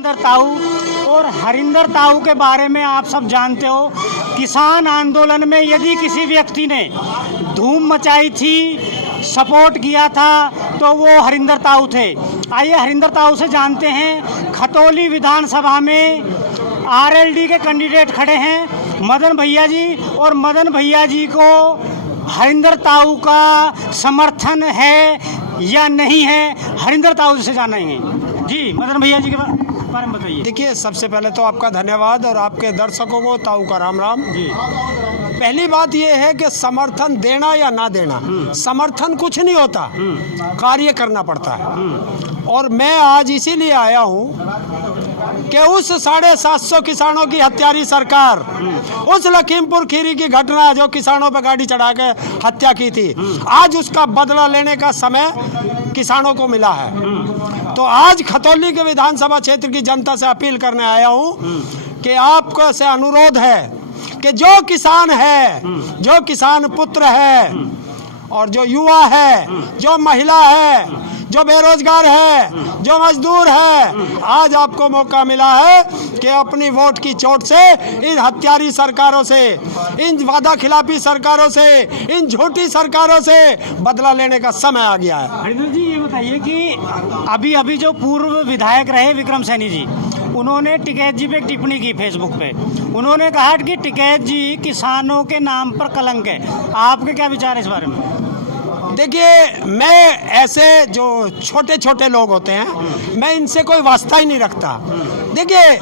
हरिंदर ताऊ और हरिंदर ताऊ के बारे में आप सब जानते हो। किसान आंदोलन में यदि किसी व्यक्ति ने धूम मचाई थी, सपोर्ट किया था, तो वो हरिंदर ताऊ थे। आइए हरिंदर ताऊ से जानते हैं। खतौली विधानसभा में आरएलडी के कैंडिडेट खड़े हैं मदन भैया जी, और मदन भैया जी को हरिंदर ताऊ का समर्थन है या नहीं है, हरिंदर ताऊ से जानेंगे। जी मदन भैया जी के बारे में बताइए। देखिए, सबसे पहले तो आपका धन्यवाद और आपके दर्शकों को ताऊ का राम राम जी। पहली बात यह है कि समर्थन देना या ना देना, समर्थन कुछ नहीं होता, कार्य करना पड़ता है। और मैं आज इसीलिए आया हूँ कि उस 750 किसानों की हत्यारी सरकार, उस लखीमपुर खीरी की घटना जो किसानों पर गाड़ी चढ़ा के हत्या की थी, आज उसका बदला लेने का समय किसानों को मिला है। तो आज खतौली के विधानसभा क्षेत्र की जनता से अपील करने आया हूँ कि आपको से अनुरोध है कि जो किसान है, जो किसान पुत्र है, और जो युवा है, जो महिला है, जो बेरोजगार है, जो मजदूर है, आज आपको मौका मिला है कि अपनी वोट की चोट से इन हत्यारी सरकारों से, इन वादा खिलाफी सरकारों से, इन झूठी सरकारों से बदला लेने का समय आ गया है। हरिंदर जी, ये बताइए कि अभी जो पूर्व विधायक रहे विक्रम सैनी जी, उन्होंने टिकैत जी पे एक टिप्पणी की फेसबुक पे। उन्होंने कहा कि टिकैत जी किसानों के नाम पर कलंक है। आपके क्या विचार है इस बारे में? देखिए, मैं ऐसे जो छोटे छोटे लोग होते हैं, मैं इनसे कोई वास्ता ही नहीं रखता। देखिए,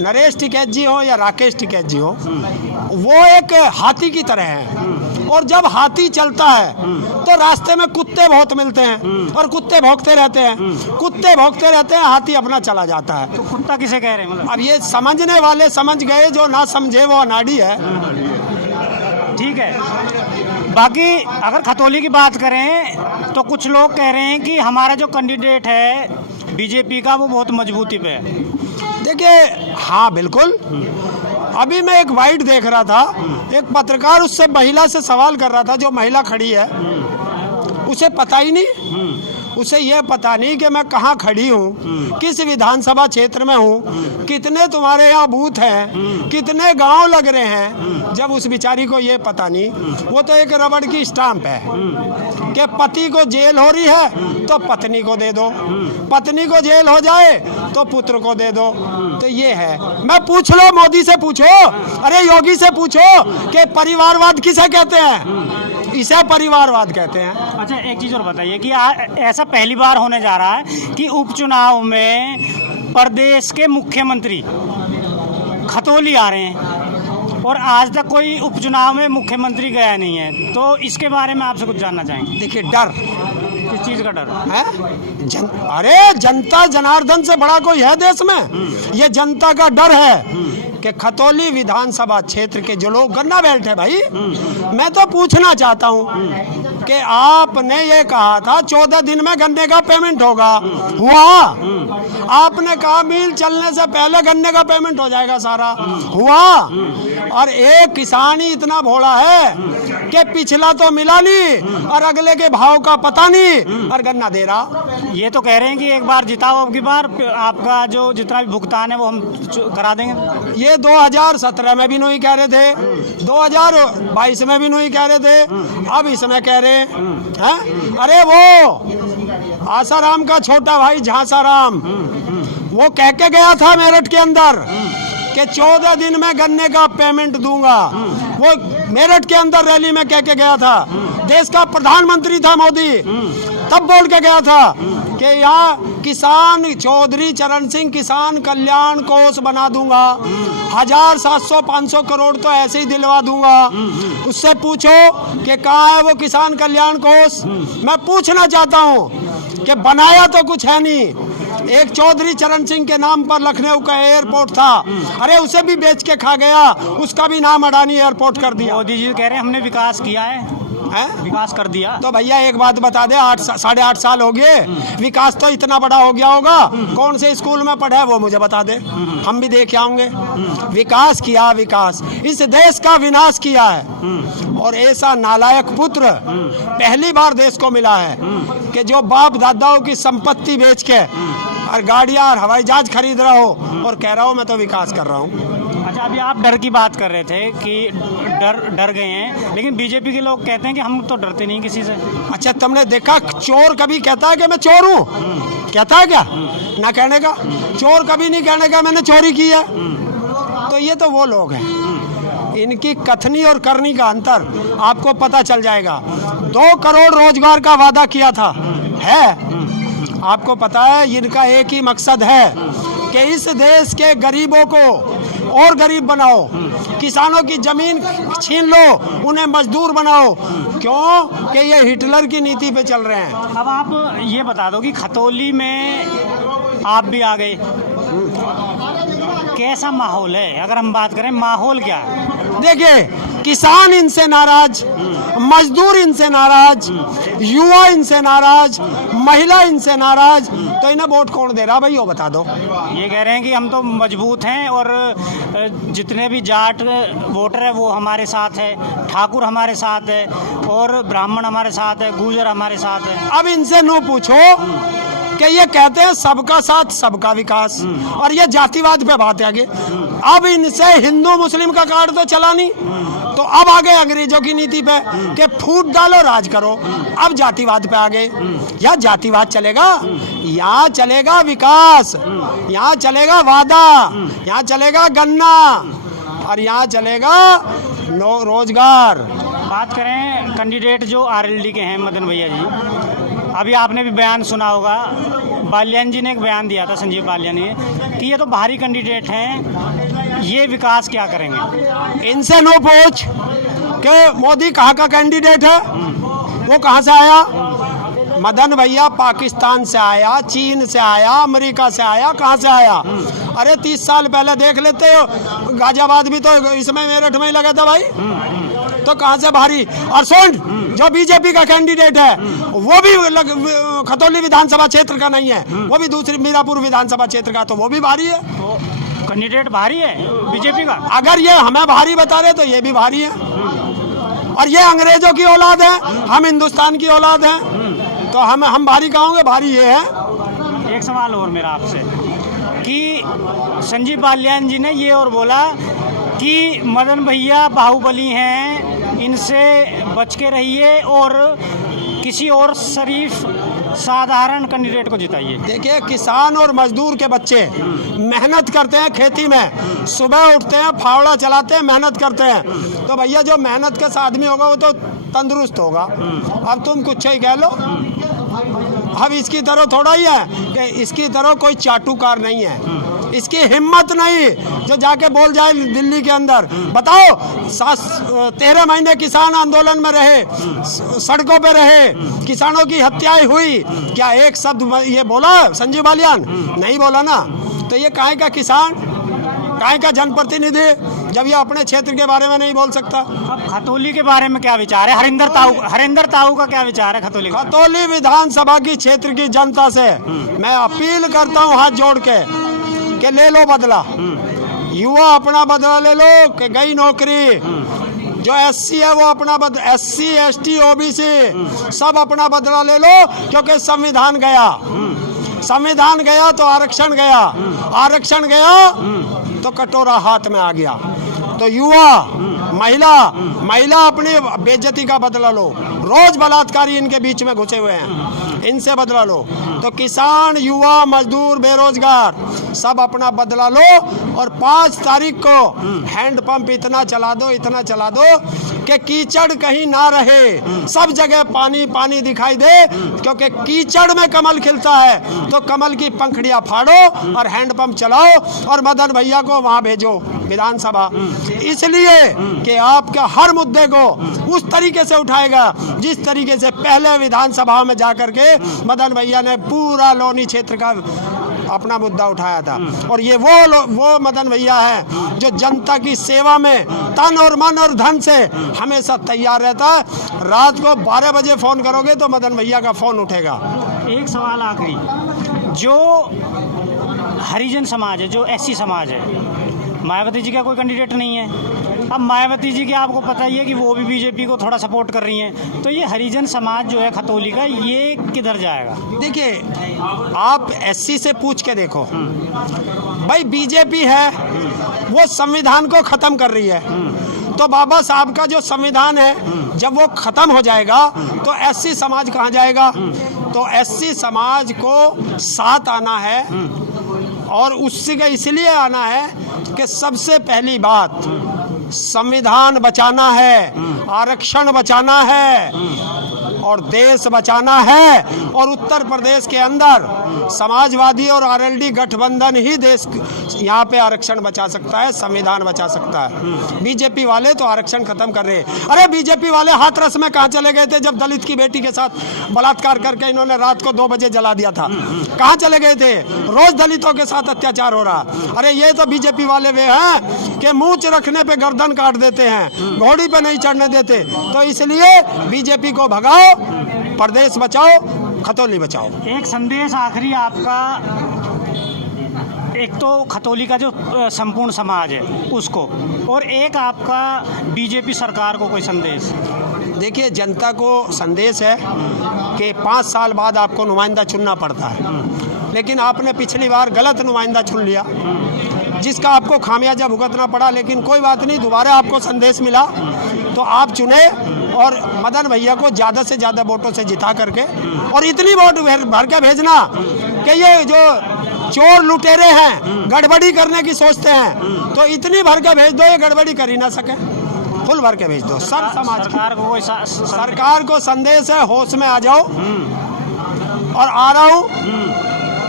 नरेश टिकैत जी हो या राकेश टिकैत जी हो, वो एक हाथी की तरह हैं। और जब हाथी चलता है तो रास्ते में कुत्ते बहुत मिलते हैं और कुत्ते भौंकते रहते हैं, कुत्ते भौंकते रहते हैं, हाथी अपना चला जाता है। तो कुत्ता किसे कह रहे हैं मतलब? अब ये समझने वाले समझ गए, जो ना समझे वो अनाड़ी है। ठीक है। बाकी अगर खतौली की बात करें तो कुछ लोग कह रहे हैं कि हमारा जो कैंडिडेट है बीजेपी का, वो बहुत मजबूती पे है। देखिए, हाँ बिल्कुल। अभी मैं एक वाइट देख रहा था, एक पत्रकार उससे महिला से सवाल कर रहा था, जो महिला खड़ी है, उसे पता ही नहीं, उसे यह पता नहीं कि मैं कहाँ खड़ी हूँ, किस विधानसभा क्षेत्र में हूँ, कितने तुम्हारे यहाँ बूथ हैं, कितने गांव लग रहे हैं। जब उस बेचारी को ये पता नहीं, वो तो एक रबड़ की स्टाम्प है कि पति को जेल हो रही है तो पत्नी को दे दो, पत्नी को जेल हो जाए तो पुत्र को दे दो। तो ये है। मैं पूछ लो, मोदी से पूछो, अरे योगी से पूछो कि परिवारवाद किसे कहते हैं? इसे परिवारवाद कहते हैं। अच्छा, एक चीज़ और बताइए कि ऐसा पहली बार होने जा रहा है कि उपचुनाव में प्रदेश के मुख्यमंत्री खतौली आ रहे हैं और आज तक कोई उपचुनाव में मुख्यमंत्री गया नहीं है। तो इसके बारे में आपसे कुछ जानना चाहेंगे। देखिए, डर, किस चीज़ का डर है? अरे जनता जनार्दन से बड़ा कोई है देश में? ये जनता का डर है कि खतौली विधानसभा क्षेत्र के जो लोग गन्ना बेल्ट है भाई, मैं तो पूछना चाहता हूँ कि आपने ये कहा था 14 दिन में गन्ने का पेमेंट होगा, हुआ? आपने कहा मिल चलने से पहले गन्ने का पेमेंट हो जाएगा, सारा हुआ? और एक किसान ही इतना भोला है कि पिछला तो मिला नहीं और अगले के भाव का पता नहीं और गन्ना दे रहा। ये तो कह रहे हैं कि एक बार जिताओ, अब की बार आपका जो जितना भी भुगतान है वो हम करा देंगे। ये 2017 में भी नहीं कह रहे थे, 2022 में भी नहीं कह रहे थे, अब इसमें कह रहे हैं। अरे वो आसाराम का छोटा भाई झांसाराम, वो कह के गया था मेरठ के अंदर कि 14 दिन में गन्ने का पेमेंट दूंगा। वो मेरठ के अंदर रैली में कह के गया था। देश का प्रधानमंत्री था मोदी, तब बोल के गया था कि यहाँ किसान चौधरी चरण सिंह किसान कल्याण कोष बना दूंगा, 1700-500 करोड़ तो ऐसे ही दिलवा दूंगा। उससे पूछो कि कहाँ है वो किसान कल्याण कोष। मैं पूछना चाहता हूँ कि बनाया तो कुछ है नहीं। एक चौधरी चरण सिंह के नाम पर लखनऊ का एयरपोर्ट था, अरे उसे भी बेच के खा गया, उसका भी नाम अडानी एयरपोर्ट कर दिया। मोदी जी कह रहे हैं हमने विकास किया है, विकास कर दिया। तो भैया एक बात बता दे, 8-8.5 साल हो गए, विकास तो इतना बड़ा हो गया होगा। कौन से स्कूल में पढ़ा है वो मुझे बता दे, हम भी देख आएंगे। विकास किया, विकास इस देश का विनाश किया है। और ऐसा नालायक पुत्र पहली बार देश को मिला है कि जो बाप दादाओं की संपत्ति बेच के और गाड़ियाँ और हवाई जहाज खरीद रहा हो और कह रहा हो मैं तो विकास कर रहा हूँ। अच्छा, अभी आप डर की बात कर रहे थे कि डर गए हैं, लेकिन बीजेपी के लोग कहते हैं कि हम तो डरते नहीं किसी से। अच्छा, तुमने देखा चोर कभी कहता है कि मैं चोर हूँ? कहता है क्या? ना कहने का। चोर कभी नहीं कहने का मैंने चोरी की है। तो ये तो वो लोग हैं, इनकी कथनी और करनी का अंतर आपको पता चल जाएगा। 2 करोड़ रोजगार का वादा किया था, है आपको पता है। इनका एक ही मकसद है कि इस देश के गरीबों को और गरीब बनाओ, किसानों की जमीन छीन लो, उन्हें मजदूर बनाओ। क्यों? कि ये हिटलर की नीति पे चल रहे हैं। अब आप ये बता दो कि खतौली में आप भी आ गए, कैसा माहौल है? अगर हम बात करें माहौल क्या है? देखिए, किसान इनसे नाराज, मजदूर इनसे नाराज, युवा इनसे नाराज, महिला इनसे नाराज, तो इन्हें वोट कौन दे रहा भाई वो बता दो। ये कह रहे हैं कि हम तो मजबूत हैं और जितने भी जाट वोटर है वो हमारे साथ है, ठाकुर हमारे साथ है और ब्राह्मण हमारे साथ है, गुर्जर हमारे साथ है। अब इनसे नो पूछो कि ये कहते हैं सबका साथ सबका विकास, और ये जातिवाद पे बात है आगे। अब इनसे हिंदू मुस्लिम का कार्ड तो चला नहीं, तो अब आ गए अंग्रेजों की नीति पे कि फूट डालो राज करो। अब जातिवाद पे आ गए। या जातिवाद चलेगा? यहाँ चलेगा विकास, यहाँ चलेगा वादा, यहाँ चलेगा गन्ना, और यहाँ चलेगा रोजगार। बात करें कैंडिडेट जो आरएलडी के हैं मदन भैया जी, अभी आपने भी बयान सुना होगा, बालियान जी ने एक बयान दिया था, संजीव बालियान ने, कि ये तो बाहरी कैंडिडेट हैं, ये विकास क्या करेंगे? इनसे नो पूछ कि मोदी कहाँ का कैंडिडेट है, वो कहाँ से आया। मदन भैया पाकिस्तान से आया, चीन से आया, अमेरिका से आया, कहाँ से आया? अरे 30 साल पहले देख लेते हो, गाजियाबाद भी तो इसमें मेरठ में ही लगा था भाई, तो कहाँ से भारी। और सुन, जो बीजेपी का कैंडिडेट है वो भी खतौली विधानसभा क्षेत्र का नहीं है, वो भी दूसरी मीरापुर विधानसभा क्षेत्र का, तो वो भी भारी है। तो कैंडिडेट भारी है बीजेपी का? अगर ये हमें भारी बता रहे तो ये भी भारी है। और ये अंग्रेजों की औलाद है, हम हिंदुस्तान की औलाद हैं, तो हम भारी कहोगे, भारी ये है। एक सवाल और मेरा आपसे, कि संजीव बालियान जी ने ये और बोला कि मदन भैया बाहुबली हैं, इनसे बच के रहिए और किसी और शरीफ साधारण कैंडिडेट को जिताइए। देखिए, किसान और मजदूर के बच्चे मेहनत करते हैं खेती में, सुबह उठते हैं, फावड़ा चलाते हैं, मेहनत करते हैं, तो भैया जो मेहनत का आदमी होगा वो तो तंदुरुस्त होगा। अब तुम कुछ ही कह लो, अब इसकी तरह थोड़ा ही है कि इसकी तरह कोई चाटुकार नहीं है, इसकी हिम्मत नहीं जो जाके बोल जाए दिल्ली के अंदर। बताओ, 13 महीने किसान आंदोलन में रहे, सड़कों पे रहे, किसानों की हत्याएं हुई, क्या एक शब्द ये बोला संजीव बालियान? नहीं बोला ना। तो ये काहे का किसान, काहे का जनप्रतिनिधि जब ये अपने क्षेत्र के बारे में नहीं बोल सकता। अब खतौली के बारे में क्या विचार है? हरिंदर ताऊ का क्या विचार है खतौली? खतौली विधानसभा की क्षेत्र की जनता से मैं अपील करता हूँ हाथ जोड़ के कि ले लो बदला, युवा अपना बदला ले लो कि गई नौकरी। जो एससी है वो अपना एससी एसटी ओबीसी सब अपना बदला ले लो, क्योंकि संविधान गया, संविधान गया तो आरक्षण गया, आरक्षण गया तो कटोरा हाथ में आ गया। तो युवा, महिला अपनी बेइज्जती का बदला लो। रोज बलात्कारी इनके बीच में घुसे हुए हैं, इनसे बदला लो। तो किसान, युवा, मजदूर, बेरोजगार सब अपना बदला लो। और 5 तारीख को हैंडपंप इतना चला दो कि कीचड़ कहीं ना रहे, सब जगह पानी पानी दिखाई दे, क्योंकि कीचड़ में कमल खिलता है। तो कमल की पंखड़ियां फाड़ो और हैंडपंप चलाओ और मदन भैया को वहां भेजो विधानसभा, इसलिए कि आपके हर मुद्दे को उस तरीके से उठाएगा जिस तरीके से पहले विधानसभा में जाकर के मदन भैया ने पूरा लोनी क्षेत्र का अपना मुद्दा उठाया था। और ये वो मदन भैया है जो जनता की सेवा में तन और मन और धन से हमेशा तैयार रहता है। रात को 12 बजे फोन करोगे तो मदन भैया का फोन उठेगा। एक सवाल आखिरी, जो हरिजन समाज है, जो एससी समाज है, मायावती जी का कोई कैंडिडेट नहीं है, अब मायावती जी की आपको पता ही है कि वो भी बीजेपी को थोड़ा सपोर्ट कर रही हैं, तो ये हरिजन समाज जो है खतौली का, ये किधर जाएगा? देखिए, आप एससी से पूछ के देखो भाई, बीजेपी है वो संविधान को खत्म कर रही है, तो बाबा साहब का जो संविधान है जब वो खत्म हो जाएगा तो एससी समाज कहाँ जाएगा? तो एससी समाज को साथ आना है, और उससे का इसलिए आना है कि सबसे पहली बात संविधान बचाना है, आरक्षण बचाना है और देश बचाना है। और उत्तर प्रदेश के अंदर समाजवादी और आरएलडी गठबंधन ही देश यहाँ पे आरक्षण बचा सकता है, संविधान बचा सकता है। बीजेपी वाले तो आरक्षण खत्म कर रहे हैं। अरे बीजेपी वाले हाथरस में कहाँ चले गए थे जब दलित की बेटी के साथ बलात्कार करके इन्होंने रात को 2 बजे जला दिया था? कहाँ चले गए थे? रोज दलितों के साथ अत्याचार हो रहा। अरे ये तो बीजेपी वाले वे हैं कि मूंछ रखने पे गर्दन काट देते हैं, घोड़ी पे नहीं चढ़ने देते। तो इसलिए बीजेपी को भगाओ, प्रदेश बचाओ, खतौली बचाओ। एक संदेश आखिरी आपका, एक तो खतौली का जो संपूर्ण समाज है उसको, और एक आपका बीजेपी सरकार को कोई संदेश। देखिए, जनता को संदेश है कि 5 साल बाद आपको नुमाइंदा चुनना पड़ता है, लेकिन आपने पिछली बार गलत नुमाइंदा चुन लिया जिसका आपको खामियाजा भुगतना पड़ा। लेकिन कोई बात नहीं, दोबारा आपको संदेश मिला तो आप चुने और मदन भैया को ज़्यादा से ज़्यादा वोटों से जिता करके, और इतनी वोट भर के भेजना कि ये जो चोर लुटेरे हैं गड़बड़ी करने की सोचते हैं, तो इतनी भर के भेज दो, ये गड़बड़ी कर ही ना सके, फुल भर के भेज दो। सब समाज सरकार को कोई सरकार को संदेश है, होश में आ जाओ। और आ रहा हूँ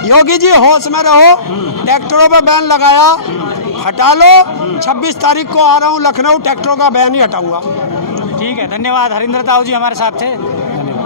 योगी जी, होश में रहो, ट्रैक्टरों पर बैन लगाया, हटा लो। 26 तारीख को आ रहा हूँ लखनऊ, ट्रैक्टरों का बैन ही हटाऊंगा। ठीक है, धन्यवाद। हरिंदर ताऊ जी हमारे साथ थे।